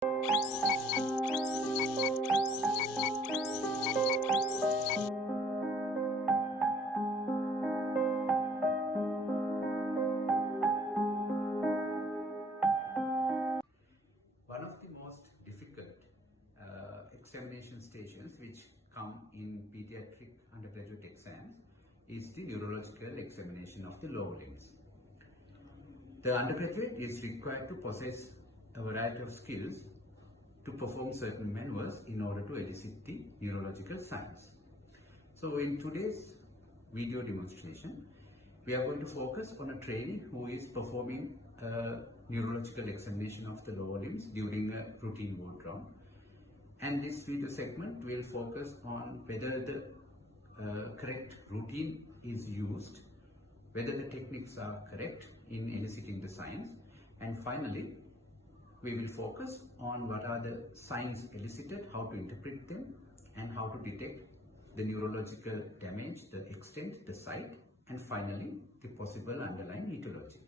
One of the most difficult examination stations which come in pediatric undergraduate exams is the neurological examination of the lower limbs. The undergraduate is required to possess a variety of skills to perform certain maneuvers in order to elicit the neurological signs. So in today's video demonstration, we are going to focus on a trainee who is performing a neurological examination of the lower limbs during a routine walk round. And this video segment will focus on whether the correct routine is used, whether the techniques are correct in eliciting the signs, and finally we will focus on what are the signs elicited, how to interpret them, and how to detect the neurological damage, the extent, the site, and finally the possible underlying etiology.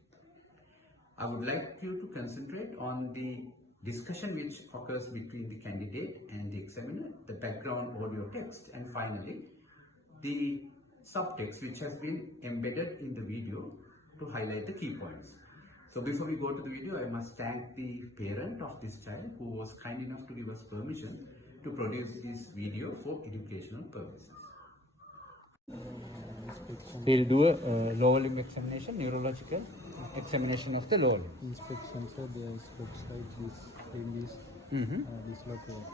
I would like you to concentrate on the discussion which occurs between the candidate and the examiner, the background audio text, and finally the subtext which has been embedded in the video to highlight the key points. So before we go to the video, I must thank the parent of this child who was kind enough to give us permission to produce this video for educational purposes. We'll do a lower limb examination, neurological examination of the lower limb. Inspection, so there is looks like this limb is dislocated,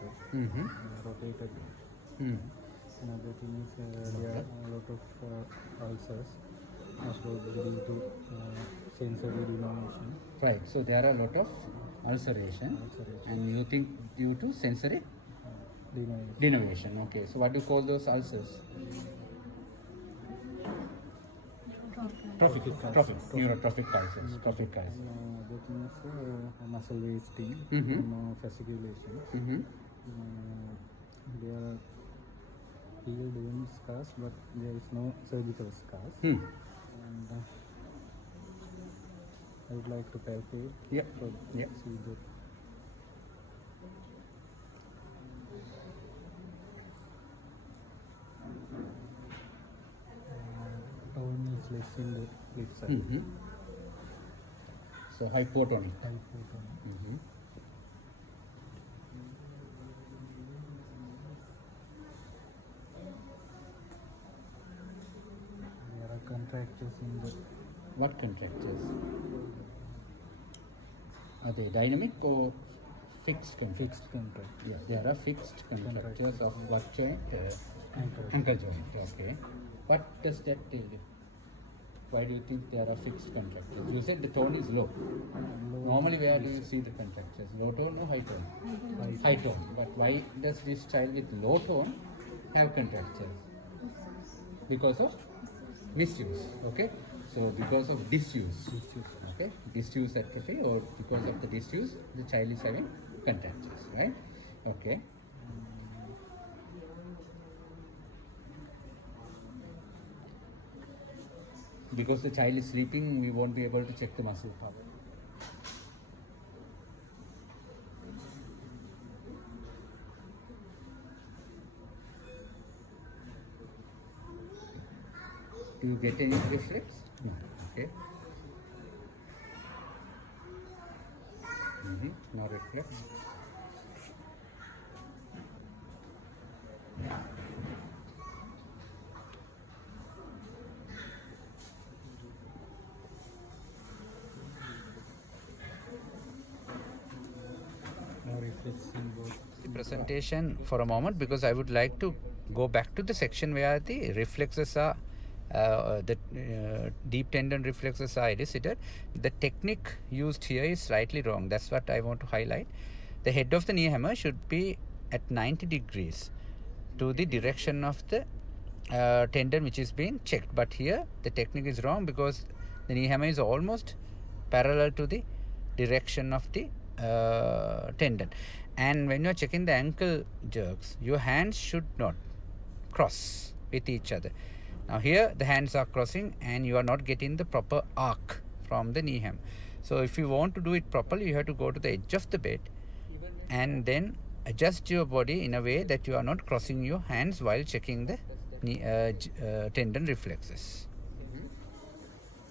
rotated. Another thing is there are a lot of ulcers, most probably due to sensory denervation. Right, so there are a lot of ulceration. And you think due to sensory denervation. Okay, so what do you call those ulcers? Neurotrophic ulcers. The thing is muscle wasting, fasciculation. There are healed wound scars, but there is no surgical scars. And I would like to palpate. See the tone is less in the left side. So hypotonic. There are contractures in the... What contractures? Are they dynamic or fixed contractures? Fixed contract. Yeah, there are fixed contractures of what joint? Ankle joint. Okay. What does that tell you? Why do you think there are fixed contractures? You said the tone is low. Normally, where do you see the contractures? Low tone or high tone? High tone. But why does this child with low tone have contractures? Because of misuse. Okay. So because of disuse. Okay. Disuse atrophy, or because of the disuse, the child is having contractures. Right. Okay. Because the child is sleeping, we won't be able to check the muscle power. Do you get any reflex? No. Okay. No reflex. The presentation for a moment, because I would like to go back to the section where the reflexes are deep tendon reflexes are elicited. The technique used here is slightly wrong. That's what I want to highlight. The head of the knee hammer should be at 90 degrees to the direction of the tendon which is being checked. But here the technique is wrong because the knee hammer is almost parallel to the direction of the tendon. And when you are checking the ankle jerks, your hands should not cross with each other. Now here the hands are crossing and you are not getting the proper arc from the knee hammer. So if you want to do it properly, you have to go to the edge of the bed and then adjust your body in a way that you are not crossing your hands while checking the tendon reflexes.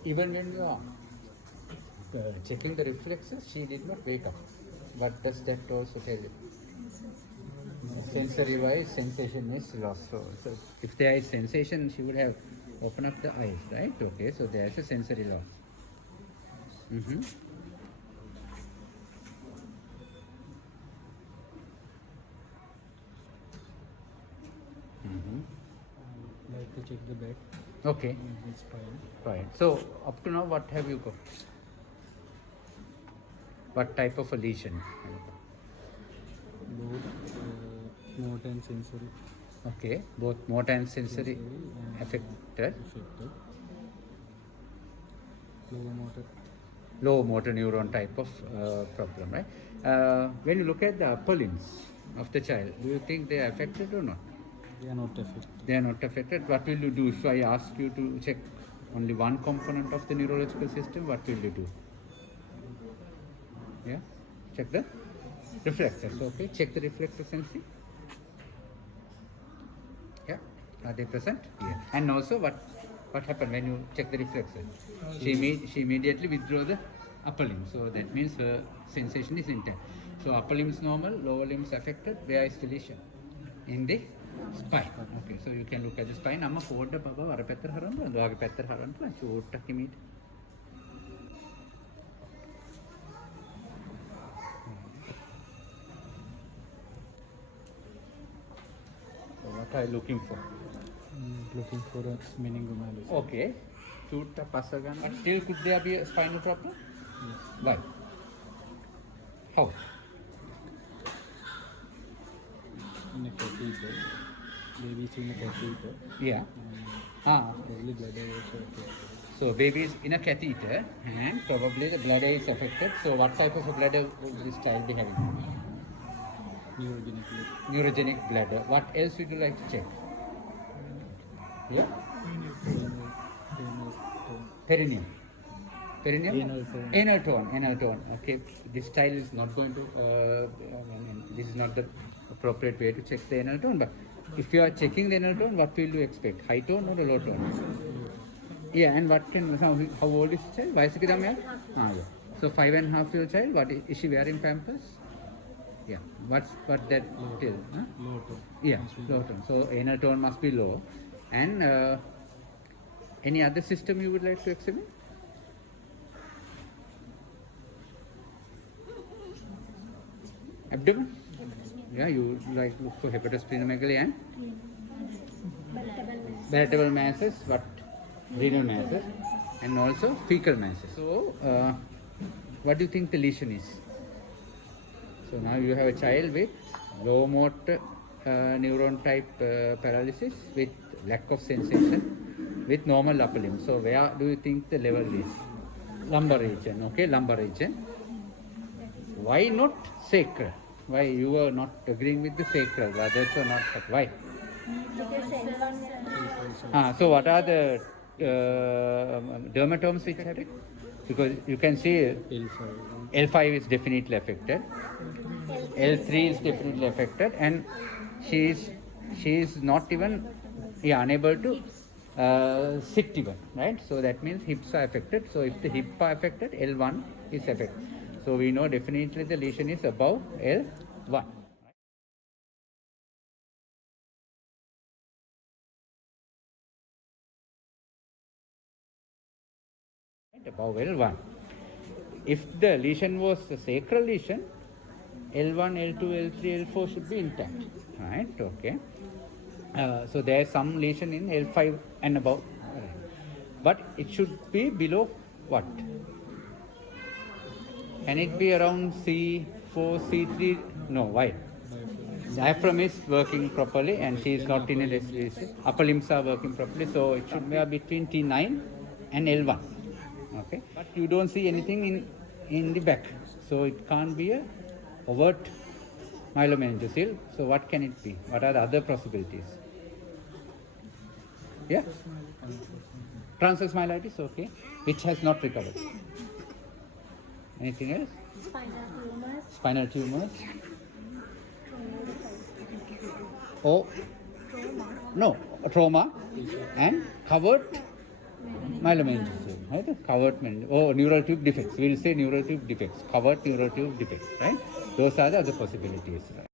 Even when you are checking the reflexes, she did not wake up. But does that also tell you? Sensory wise, sensation is lost. So if there is sensation, she would have opened up the eyes, right? Okay, so there is a sensory loss. Mm-hmm. Mm-hmm. Like to check the back. Okay. And the spine. Right. So up to now, what have you got? What type of a lesion? Both motor and sensory. Okay, both motor and sensory and affected. Lower motor. Low motor neuron type of problem, right? When you look at the upper limbs of the child, do you think they are affected or not? They are not affected. They are not affected. What will you do if I ask you to check only one component of the neurological system? What will you do? Yeah, check the reflexes. Okay, check the reflexes and see. Yeah, are they present? Yeah. And also, what happened when you check the reflexes? She immediately withdraw the upper limb. So that means her sensation is intact. So upper limb is normal, lower limbs affected. Where is the lesion? In the spine. Okay, so you can look at the spine. Amma forward the baba vara petter harandu and oge petter harandu chutta kimit. So what are you looking for? Looking for a meningomalus. Okay. Chutta passagan. But still could there be a spinal problem? Yes. Why? How? In a catheter. Baby is in a catheter. Yeah. Probably bladder also affected. So baby is in a catheter and probably the bladder is affected. So what type of a bladder would this child be having? Neurogenic bladder. Neurogenic bladder. What else would you like to check? Yeah? Perineum. Perineum? Anal tone. Anal tone. Anal tone. Okay. This child is not going to, this is not the appropriate way to check the anal tone. But if you are checking the anal tone, what will you expect? High tone or a low tone? Yeah, and what can, how old is the child? Vayasika damaya? Yeah. So 5.5-year-old child, what is she wearing pampers? Yeah. What that tell? Huh? Low tone. Yeah, low tone. So anal tone must be low. And any other system you would like to examine? Abdomen? Yeah, you would like to look for hepatosplenomegaly and veritable masses, what? Renal masses, and also fecal masses. So, what do you think the lesion is? So now you have a child with low motor neuron type paralysis with lack of sensation with normal upper limb. So where do you think the level is? Lumbar region, okay, lumbar region. Why not sacral? Why you were not agreeing with the sacral? Others were not. Why? So what are the dermatomes which have it? Because you can see L5 is definitely affected. L3 is definitely affected, and she is not even unable to sit even, right? So that means hips are affected. So if the hip are affected, L1 is affected. So we know definitely the lesion is above L1. Above L1. If the lesion was a sacral lesion, L1, L2, L3, L4 should be intact, right? Okay. So there is some lesion in L5 and above, but it should be below what? Can it be around C4, C3? No, why? Diaphragm is working properly and she is not in a disease. Upper limbs are working properly, so it should be between T9 and L1. Okay, but you don't see anything in the back, so it can't be a overt myelomeningocele. So what can it be? What are the other possibilities? Yeah, transverse myelitis, okay, which has not recovered. Anything else? Spinal tumors. Spinal tumors. or no trauma and covert myelomeningocele, right? Covert neural tube defects. We will say neural tube defects, covert neural tube defects, right? Those are the other possibilities, right?